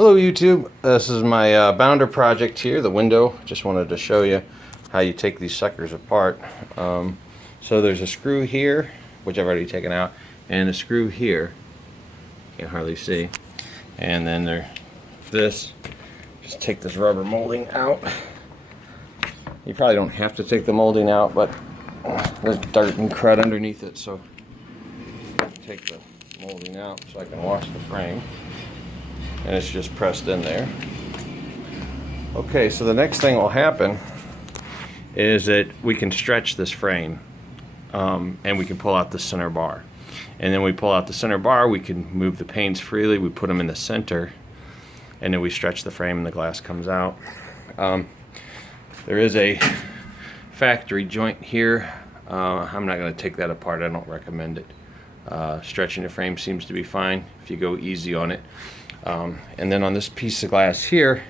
Hello YouTube, this is my bounder project here, the window. Just wanted to show you how you take these suckers apart. So there's a screw here, which I've already taken out, and a screw here, can't hardly see. And then this, just take this rubber molding out. You probably don't have to take the molding out, but there's dirt and crud underneath it, so take the molding out so I can wash the frame. And it's just pressed in there. Okay, so the next thing will happen is that we can stretch this frame and we can pull out the center bar. And then we pull out the center bar, we can move the panes freely, we put them in the center, and then we stretch the frame and the glass comes out. There is a factory joint here. I'm not going to take that apart, I don't recommend it. Stretching the frame seems to be fine if you go easy on it. And then on this piece of glass here,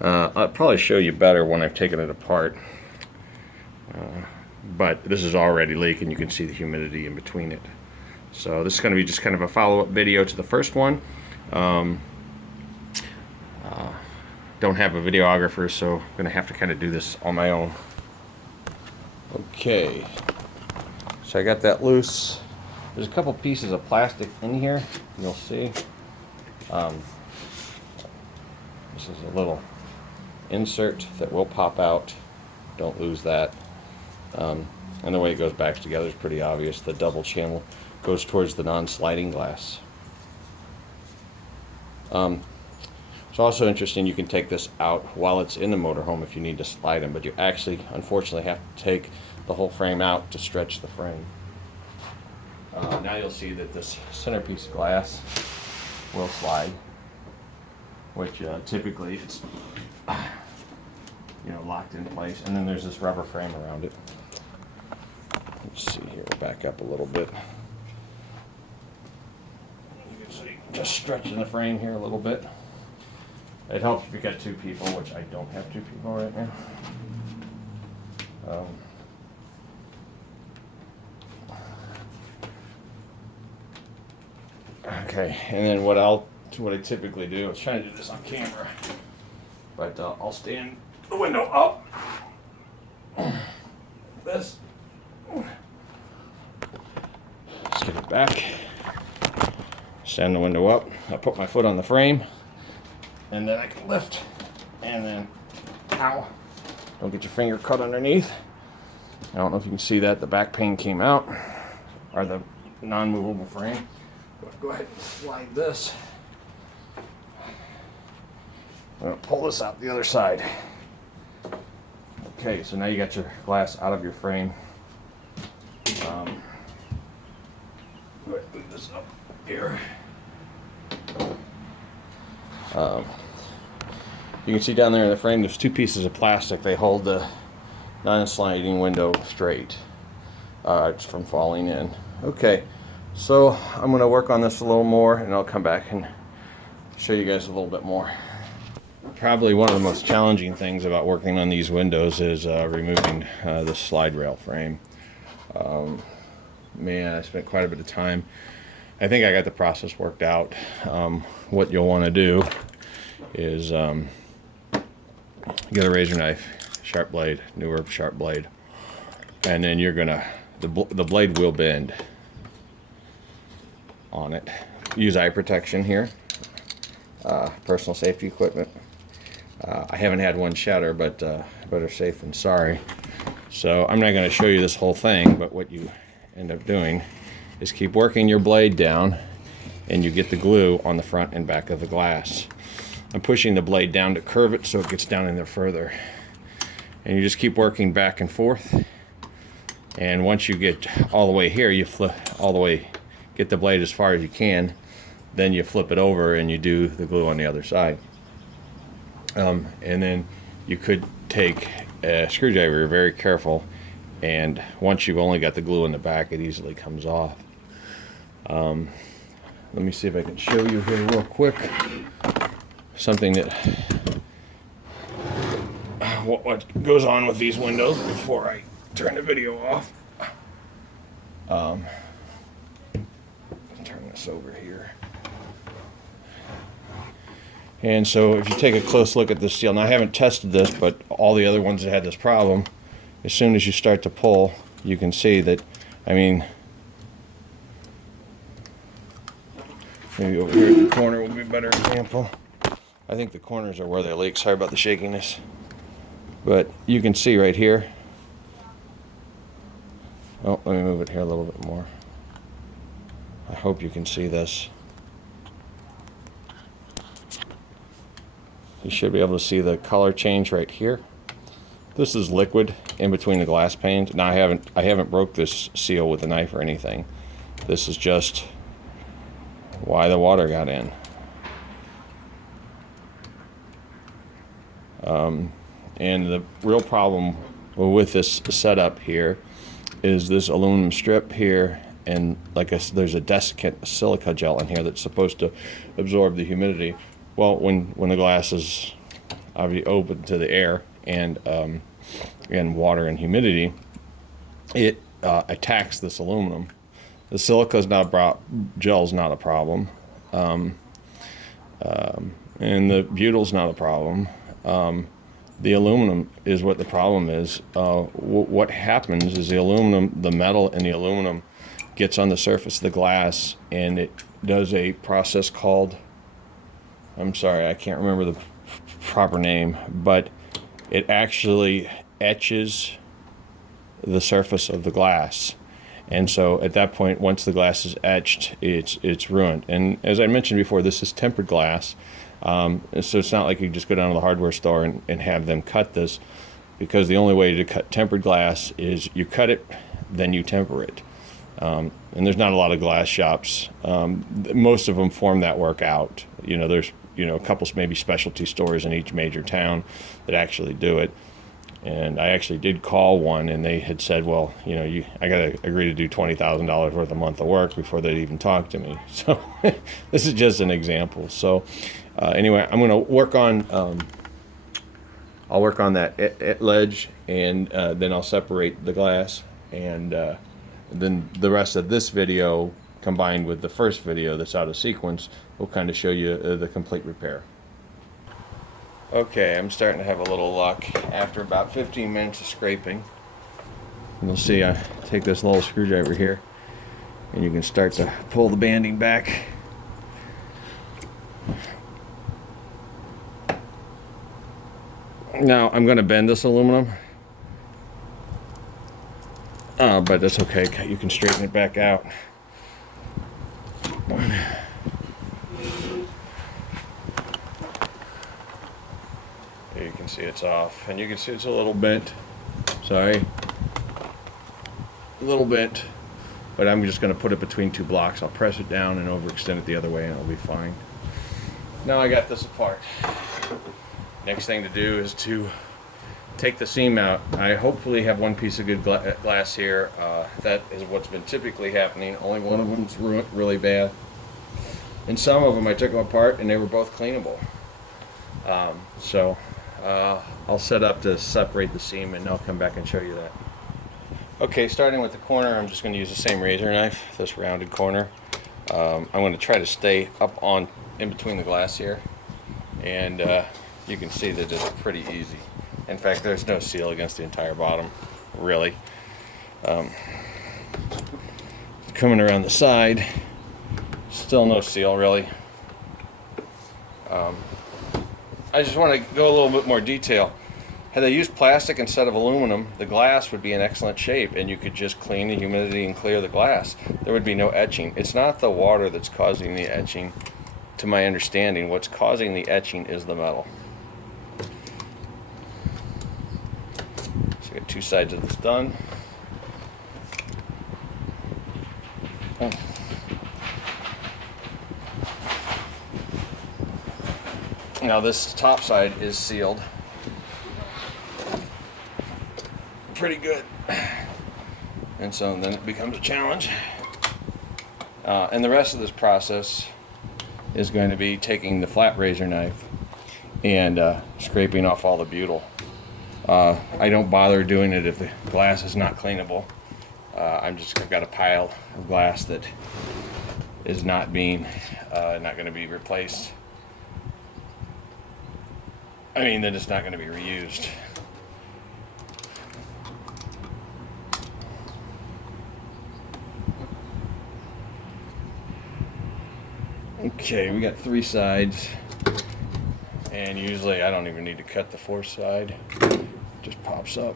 I'll probably show you better when I've taken it apart. But this is already leaking, you can see the humidity in between it. So this is going to be just kind of a follow-up video to the first one. Don't have a videographer, so I'm going to have to kind of do this on my own. Okay, so I got that loose. There's a couple pieces of plastic in here, you'll see. This is a little insert that will pop out. Don't lose that. And the way it goes back together is pretty obvious. The double channel goes towards the non-sliding glass. It's also interesting, you can take this out while it's in the motorhome if you need to slide them, but you actually, unfortunately, have to take the whole frame out to stretch the frame. Now you'll see that this centerpiece of glass will slide, which typically it's locked in place, and then there's this rubber frame around it. Let's see here, back up a little bit. You can see just stretching the frame here a little bit. It helps if you got two people, which I don't have two people right now. Okay, and then what I typically do, I was trying to do this on camera, but I'll stand the window up, this, let's get it back, stand the window up, I put my foot on the frame, and then I can lift, and then, ow, don't get your finger cut underneath. I don't know if you can see that, the back pane came out, or the non-movable frame. Go ahead and slide this. I'm going to pull this out the other side. Okay, so now you got your glass out of your frame. Go ahead and move this up here. You can see down there in the frame there's two pieces of plastic. They hold the non-sliding window straight from falling in. Okay. So I'm going to work on this a little more, and I'll come back and show you guys a little bit more. Probably one of the most challenging things about working on these windows is removing the slide rail frame. Man, I spent quite a bit of time. I think I got the process worked out. What you'll want to do is get a razor knife, sharp blade, newer sharp blade, and then you're gonna the blade will bend on it. Use eye protection here, personal safety equipment. I haven't had one shatter, but better safe than sorry. So I'm not going to show you this whole thing, but what you end up doing is keep working your blade down, and you get the glue on the front and back of the glass. I'm pushing the blade down to curve it so it gets down in there further, and you just keep working back and forth, and once you get all the way here, you flip all the way, get the blade as far as you can, then you flip it over and you do the glue on the other side. And then you could take a screwdriver, you're very careful, and once you've only got the glue in the back, it easily comes off. Let me see if I can show you here real quick something that what goes on with these windows before I turn the video off. Turn this over here. And so if you take a close look at this steel, now I haven't tested this, but all the other ones that had this problem, as soon as you start to pull, you can see that, I mean, maybe over here at the corner will be a better example. I think the corners are where they leak. Sorry about the shakiness. But you can see right here. Oh, let me move it here a little bit more. I hope you can see this. You should be able to see the color change right here. This is liquid in between the glass panes. Now I haven't broke this seal with a knife or anything. This is just why the water got in. And the real problem with this setup here is this aluminum strip here, and there's a desiccant silica gel in here that's supposed to absorb the humidity. Well, when the glass is obviously open to the air and water and humidity, it attacks this aluminum. The silica's gel's not a problem, and the butyl's not a problem. The aluminum is what the problem is. What happens is the metal in the aluminum gets on the surface of the glass, and it does a process called, I'm sorry, I can't remember the proper name, but it actually etches the surface of the glass. And so at that point, once the glass is etched, it's ruined. And as I mentioned before, this is tempered glass. So it's not like you just go down to the hardware store and have them cut this, because the only way to cut tempered glass is you cut it, then you temper it. And there's not a lot of glass shops. Most of them form that work out. There's a couple maybe specialty stores in each major town that actually do it. And I actually did call one, and they had said, well, I got to agree to do $20,000 worth a month of work before they'd even talk to me. So this is just an example. So anyway, I'm going to work on, I'll work on that ledge, and then I'll separate the glass, and then the rest of this video combined with the first video that's out of sequence will kind of show you the complete repair. Okay, I'm starting to have a little luck after about 15 minutes of scraping. And you'll see I take this little screwdriver here, and you can start to pull the banding back. Now I'm going to bend this aluminum, but that's okay. You can straighten it back out. You can see it's off, and you can see it's a little bent. Sorry, a little bent, but I'm just going to put it between two blocks. I'll press it down and overextend it the other way, and it'll be fine. Now I got this apart. Next thing to do is to take the seam out. I hopefully have one piece of good glass here. That is what's been typically happening. Only one of them's ruined really bad. And some of them I took them apart, and they were both cleanable. So I'll set up to separate the seam, and I'll come back and show you that. Okay, starting with the corner, I'm just going to use the same razor knife, this rounded corner. I'm going to try to stay up on in between the glass here, and you can see that it's pretty easy. In fact, there's no seal against the entire bottom, really. Coming around the side, still no seal, really. I just want to go a little bit more detail. Had they used plastic instead of aluminum, the glass would be in excellent shape, and you could just clean the humidity and clear the glass. There would be no etching. It's not the water that's causing the etching, to my understanding. What's causing the etching is the metal. So I got two sides of this done. Now this top side is sealed pretty good, and so then it becomes a challenge. And the rest of this process is going to be taking the flat razor knife and scraping off all the butyl. I don't bother doing it if the glass is not cleanable. I've got a pile of glass that is not going to be replaced. I mean, then it's not going to be reused. Okay, we got 3 sides, and usually I don't even need to cut the 4th side. It just pops up.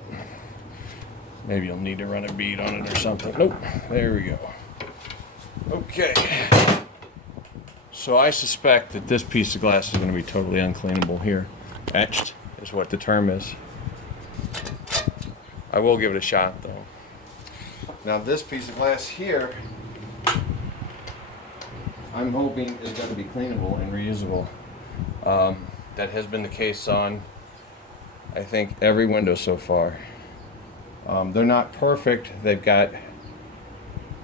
Maybe you'll need to run a bead on it or something. Nope, there we go. Okay, so I suspect that this piece of glass is going to be totally uncleanable here. Etched is what the term is. I will give it a shot though. Now this piece of glass here, I'm hoping is going to be cleanable and reusable. That has been the case on, I think, every window so far. They're not perfect. They've got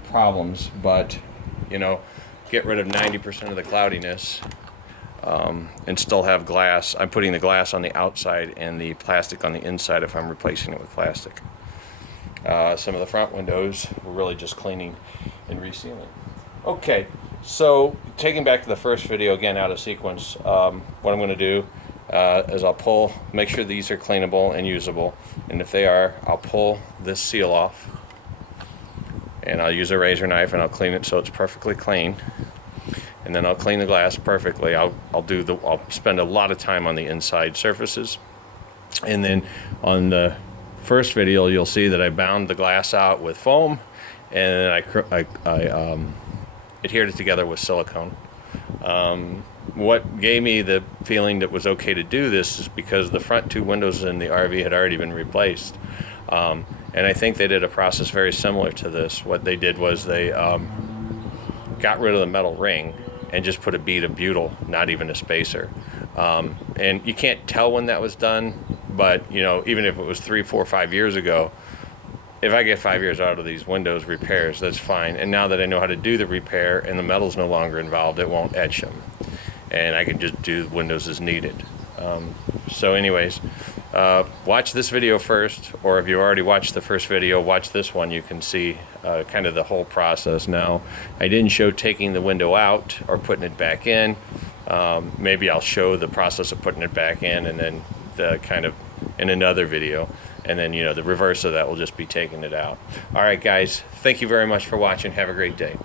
problems, but you know, get rid of 90% of the cloudiness and still have glass. I'm putting the glass on the outside and the plastic on the inside if I'm replacing it with plastic. Some of the front windows we're really just cleaning and resealing. Okay, so taking back to the first video again out of sequence, what I'm going to do is I'll make sure these are cleanable and usable, and if they are, I'll pull this seal off, and I'll use a razor knife and I'll clean it so it's perfectly clean, and then I'll clean the glass perfectly. I'll spend a lot of time on the inside surfaces, and then on the first video you'll see that I bound the glass out with foam, and then I adhered it together with silicone. What gave me the feeling that it was okay to do this is because the front 2 windows in the RV had already been replaced. And I think they did a process very similar to this. What they did was they got rid of the metal ring and just put a bead of butyl, not even a spacer. And you can't tell when that was done, but you know, even if it was 3, 4, 5 years ago, if I get 5 years out of these windows repairs, that's fine. And now that I know how to do the repair and the metal's no longer involved, it won't etch them. And I can just do windows as needed. So anyways, watch this video first, or if you already watched the first video, watch this one. You can see kind of the whole process now. I didn't show taking the window out or putting it back in. Maybe I'll show the process of putting it back in, and then the kind of in another video. And then, you know, the reverse of that will just be taking it out. All right, guys, thank you very much for watching. Have a great day.